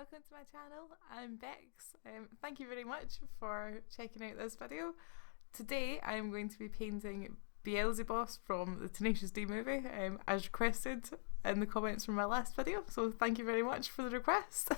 welcome to my channel. I'm Bex. Thank you very much for checking out this video. Today I'm going to be painting Beelzeboss from the Tenacious D movie, as requested in the comments from my last video, so thank you very much for the request.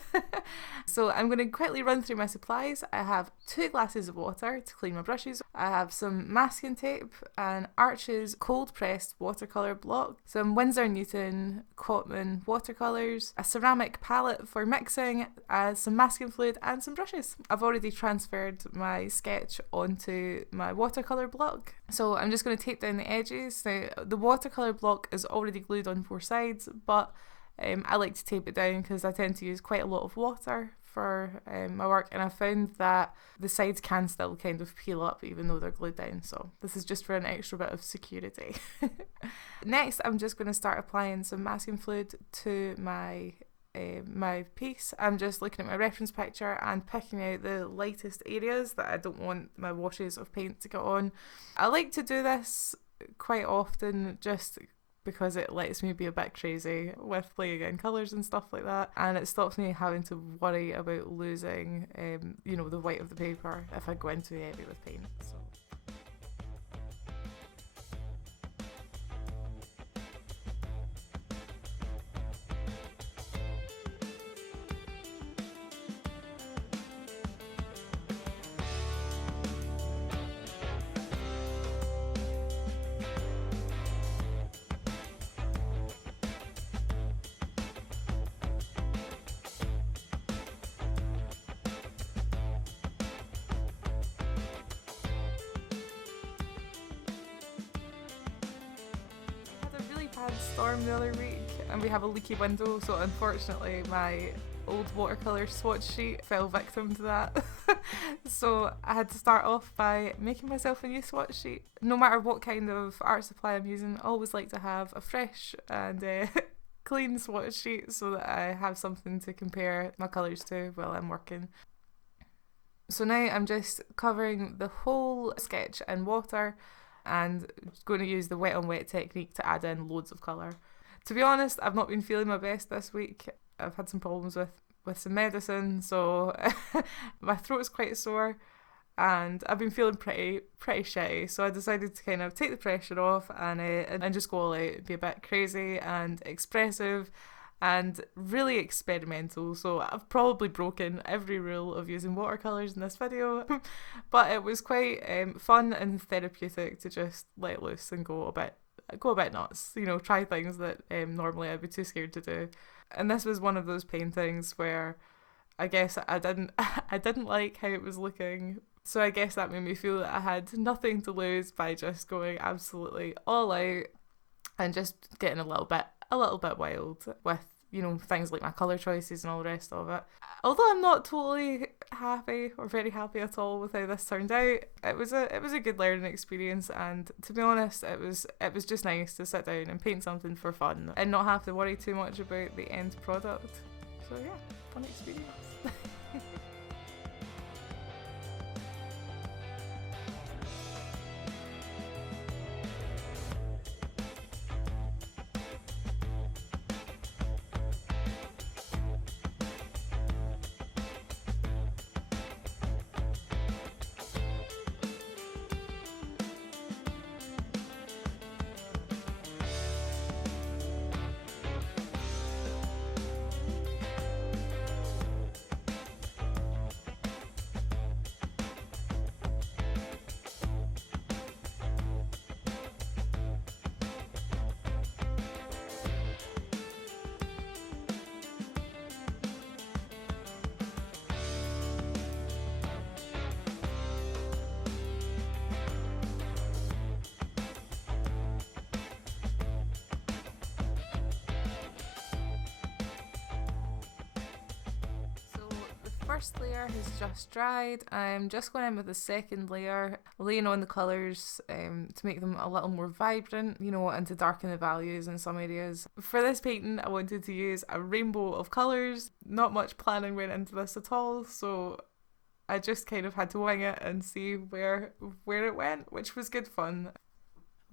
So I'm going to quickly run through my supplies. I have 2 glasses of water to clean my brushes. I have some masking tape, an Arches cold pressed watercolour block, some Winsor Newton Cotman watercolours, a ceramic palette for mixing, some masking fluid and some brushes. I've already transferred my sketch onto my watercolour block, so I'm just going to tape down the edges. Now the watercolour block is already glued on 4 sides, but I like to tape it down because I tend to use quite a lot of water for my work, and I found that the sides can still kind of peel up even though they're glued down, so this is just for an extra bit of security. Next I'm just going to start applying some masking fluid to my piece. I'm just looking at my reference picture and picking out the lightest areas that I don't want my washes of paint to get on. I like to do this quite often just because it lets me be a bit crazy with playing in colours and stuff like that, and it stops me having to worry about losing the white of the paper if I go in too heavy with paint. So had storm the other week and we have a leaky window, so unfortunately my old watercolour swatch sheet fell victim to that. So I had to start off by making myself a new swatch sheet. No matter what kind of art supply I'm using, I always like to have a fresh and clean swatch sheet so that I have something to compare my colours to while I'm working. So now I'm just covering the whole sketch in water and going to use the wet on wet technique to add in loads of colour. To be honest, I've not been feeling my best this week. I've had some problems with some medicine, so my throat's quite sore and I've been feeling pretty shitty, so I decided to kind of take the pressure off and just go all out, be a bit crazy and expressive and really experimental. So I've probably broken every rule of using watercolours in this video, but it was quite fun and therapeutic to just let loose and go a bit nuts, try things that normally I'd be too scared to do. And this was one of those paintings where I guess I didn't like how it was looking, so I guess that made me feel that I had nothing to lose by just going absolutely all out and just getting a little bit wild with things like my colour choices and all the rest of it. Although I'm not totally happy or very happy at all with how this turned out, it was a good learning experience, and to be honest it was just nice to sit down and paint something for fun and not have to worry too much about the end product. So yeah, fun experience. First layer has just dried. I'm just going in with the second layer, laying on the colours to make them a little more vibrant, and to darken the values in some areas. For this painting I wanted to use a rainbow of colours. Not much planning went into this at all, so I just kind of had to wing it and see where it went, which was good fun.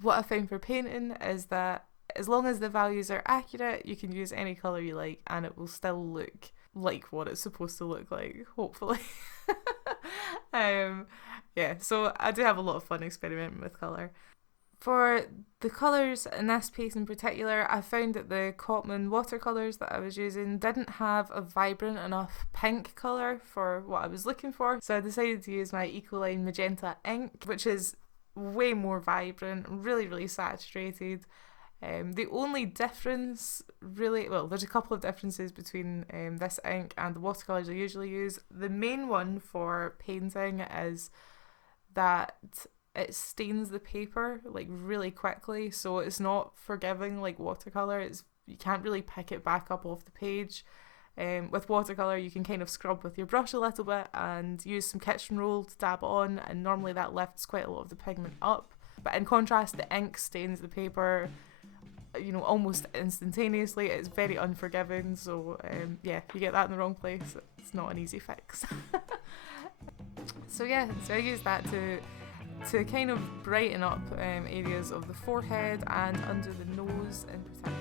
What I found for painting is that as long as the values are accurate, you can use any colour you like and it will still look like what it's supposed to look like, hopefully. Yeah, so I do have a lot of fun experimenting with colour. For the colours in this piece in particular, I found that the Cotman watercolours that I was using didn't have a vibrant enough pink colour for what I was looking for, so I decided to use my Ecoline Magenta ink, which is way more vibrant, really, really saturated. The only difference, really, well, there's a couple of differences between this ink and the watercolours I usually use. The main one for painting is that it stains the paper like really quickly, so it's not forgiving like watercolour. You can't really pick it back up off the page. With watercolour you can kind of scrub with your brush a little bit and use some kitchen roll to dab on, and normally that lifts quite a lot of the pigment up. But in contrast, the ink stains the paper, you know, almost instantaneously. It's very unforgiving, so yeah, if you get that in the wrong place, it's not an easy fix. So yeah, so I use that to kind of brighten up areas of the forehead and under the nose in particular.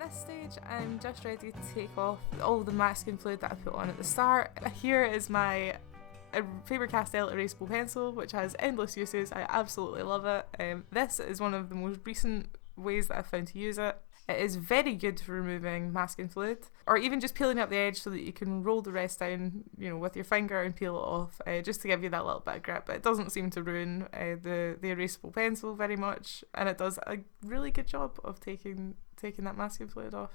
This stage I'm just ready to take off all the masking fluid that I put on at the start. Here is my Faber-Castell erasable pencil, which has endless uses. I absolutely love it. This is one of the most recent ways that I've found to use it. It is very good for removing masking fluid, or even just peeling up the edge so that you can roll the rest down, you know, with your finger and peel it off, just to give you that little bit of grip. But it doesn't seem to ruin the erasable pencil very much, and it does a really good job of taking that masking fluid off.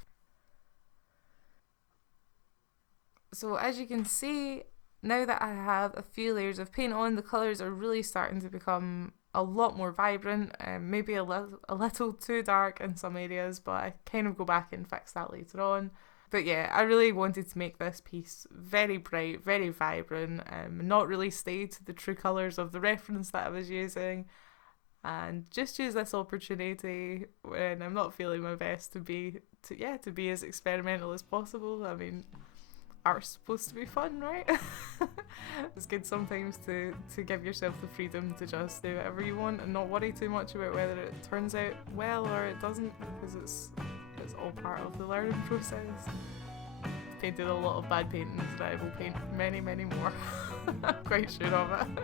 So as you can see, now that I have a few layers of paint on, the colours are really starting to become a lot more vibrant, maybe a little too dark in some areas, but I kind of go back and fix that later on. But yeah, I really wanted to make this piece very bright, very vibrant, not really stay to the true colours of the reference that I was using, and just use this opportunity when I'm not feeling my best to be as experimental as possible. I mean, art's supposed to be fun, right? It's good sometimes to give yourself the freedom to just do whatever you want and not worry too much about whether it turns out well or it doesn't, because it's all part of the learning process. I've painted a lot of bad paintings, but I will paint many, many more. I'm quite sure of it.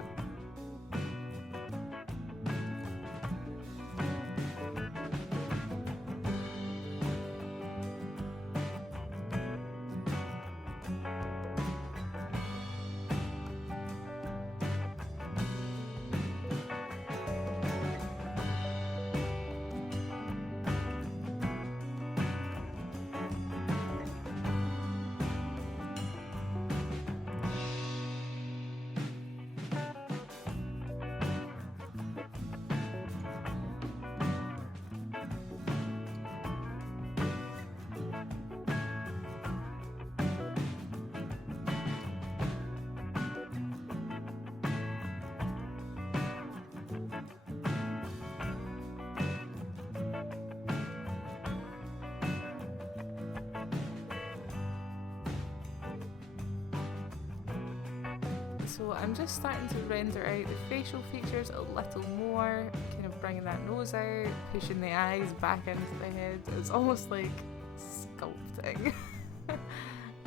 So I'm just starting to render out the facial features a little more, kind of bringing that nose out, pushing the eyes back into the head. It's almost like sculpting.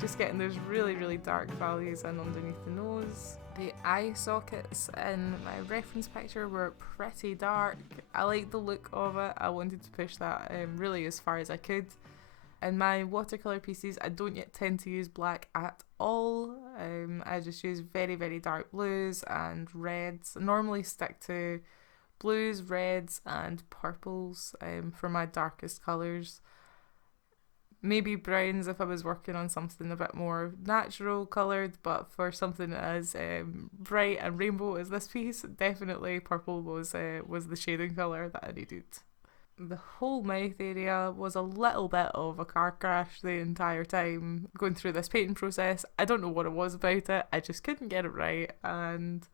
Just getting those really, really dark values in underneath the nose. The eye sockets in my reference picture were pretty dark. I liked the look of it. I wanted to push that really as far as I could. In my watercolour pieces, I don't yet tend to use black at all. I just use very, very dark blues and reds. I normally stick to blues, reds and purples for my darkest colours. Maybe browns if I was working on something a bit more natural coloured, but for something as bright and rainbow as this piece, definitely purple was the shading colour that I needed. The whole mouth area was a little bit of a car crash the entire time going through this painting process. I don't know what it was about it, I just couldn't get it right, and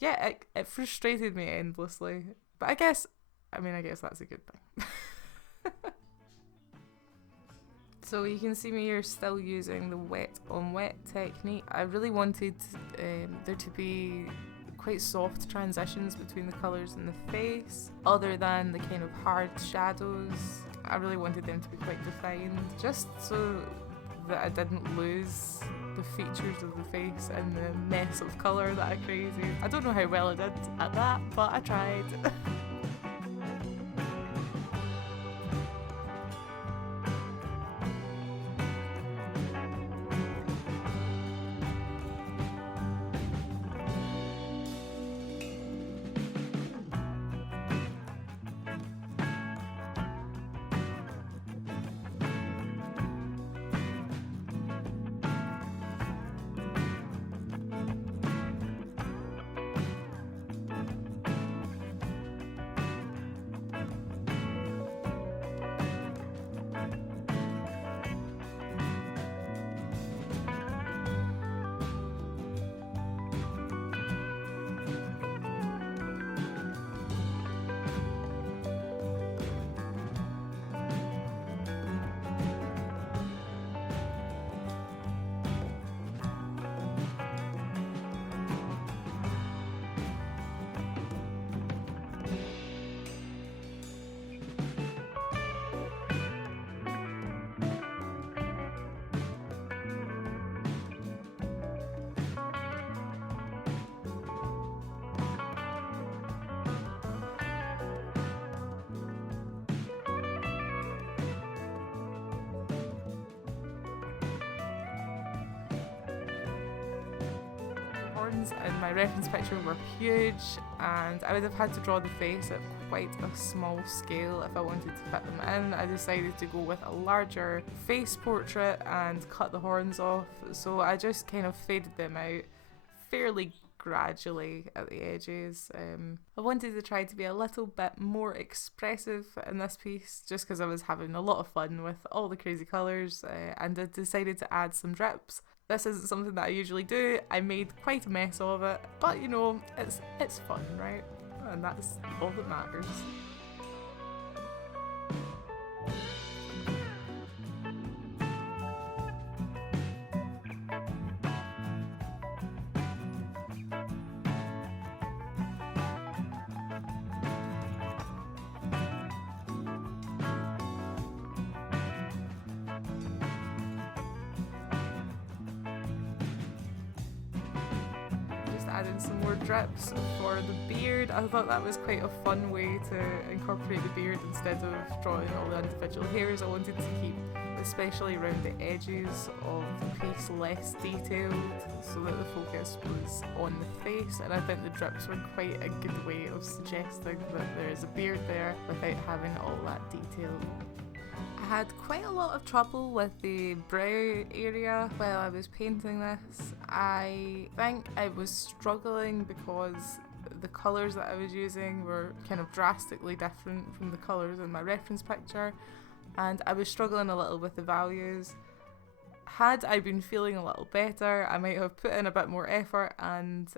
yeah, it frustrated me endlessly. But I guess that's a good thing. So you can see me here still using the wet on wet technique. I really wanted there to be quite soft transitions between the colours in the face, other than the kind of hard shadows. I really wanted them to be quite defined, just so that I didn't lose the features of the face and the mess of colour that I created. I don't know how well I did at that, but I tried. In my reference picture were huge, and I would have had to draw the face at quite a small scale if I wanted to fit them in. I decided to go with a larger face portrait and cut the horns off, so I just kind of faded them out fairly gradually at the edges. I wanted to try to be a little bit more expressive in this piece just because I was having a lot of fun with all the crazy colours, and I decided to add some drips. This isn't something that I usually do. I made quite a mess of it, but you know, it's fun, right? And that's all that matters. Adding some more drips for the beard. I thought that was quite a fun way to incorporate the beard instead of drawing all the individual hairs. I wanted to keep, especially around the edges of the piece, less detailed so that the focus was on the face, and I think the drips were quite a good way of suggesting that there is a beard there without having all that detail. I had quite a lot of trouble with the brow area while I was painting this. I think I was struggling because the colours that I was using were kind of drastically different from the colours in my reference picture, and I was struggling a little with the values. Had I been feeling a little better, I might have put in a bit more effort and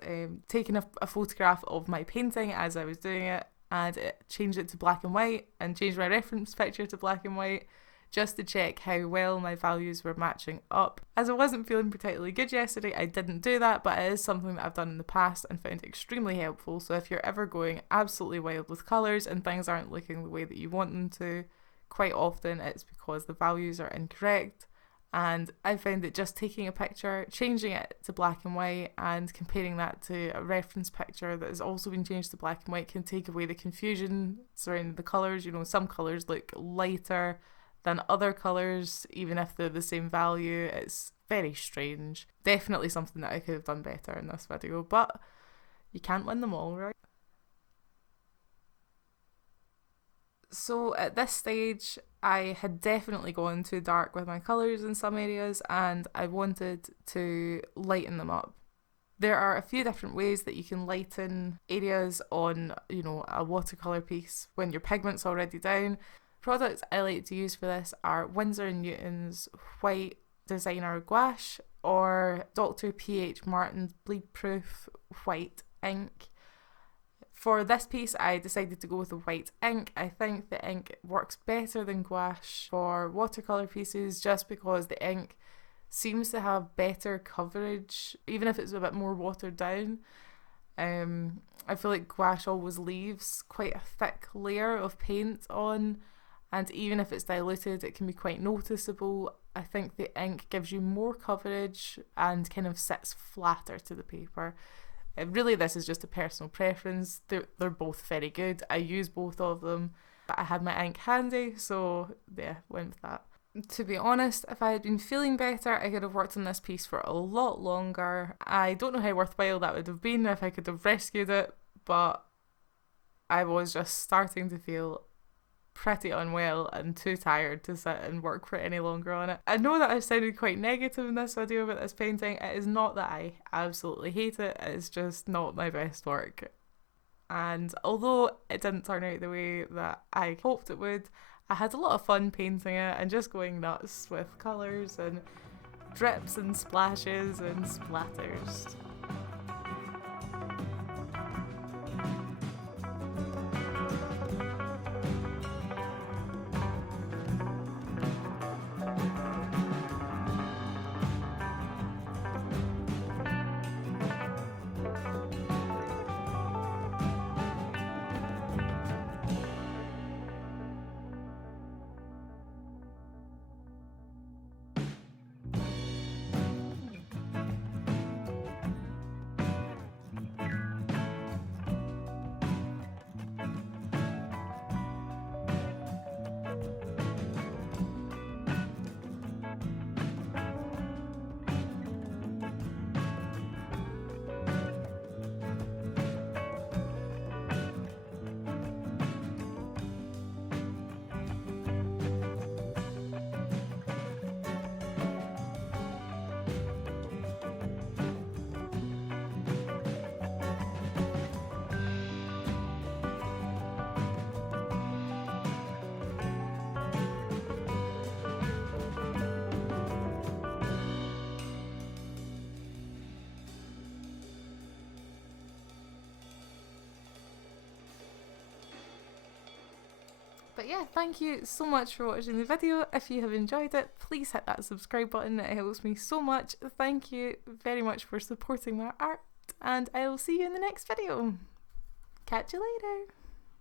taken a photograph of my painting as I was doing it, and changed it to black and white, and changed my reference picture to black and white, just to check how well my values were matching up. As I wasn't feeling particularly good yesterday, I didn't do that, but it is something that I've done in the past and found extremely helpful. So if you're ever going absolutely wild with colours and things aren't looking the way that you want them to, quite often it's because the values are incorrect. And I found that just taking a picture, changing it to black and white, and comparing that to a reference picture that has also been changed to black and white can take away the confusion surrounding the colours. You know, some colours look lighter than other colours, even if they're the same value. It's very strange. Definitely something that I could have done better in this video, but you can't win them all, right? So at this stage, I had definitely gone too dark with my colours in some areas, and I wanted to lighten them up. There are a few different ways that you can lighten areas on, you know, a watercolour piece when your pigment's already down. Products I like to use for this are Winsor & Newton's White Designer Gouache or Dr. P.H. Martin's Bleed Proof White Ink. For this piece, I decided to go with the white ink. I think the ink works better than gouache for watercolour pieces just because the ink seems to have better coverage, even if it's a bit more watered down. I feel like gouache always leaves quite a thick layer of paint on, and even if it's diluted, it can be quite noticeable. I think the ink gives you more coverage and kind of sits flatter to the paper. Really, this is just a personal preference. They're both very good. I use both of them. I had my ink handy, so yeah, went with that. To be honest, if I had been feeling better, I could have worked on this piece for a lot longer. I don't know how worthwhile that would have been if I could have rescued it, but I was just starting to feel pretty unwell and too tired to sit and work for any longer on it. I know that I've sounded quite negative in this video about this painting. It is not that I absolutely hate it, it's just not my best work. And although it didn't turn out the way that I hoped it would, I had a lot of fun painting it and just going nuts with colours and drips and splashes and splatters. But yeah, thank you so much for watching the video. If you have enjoyed it, please hit that subscribe button. It helps me so much. Thank you very much for supporting my art, and I will see you in the next video. Catch you later.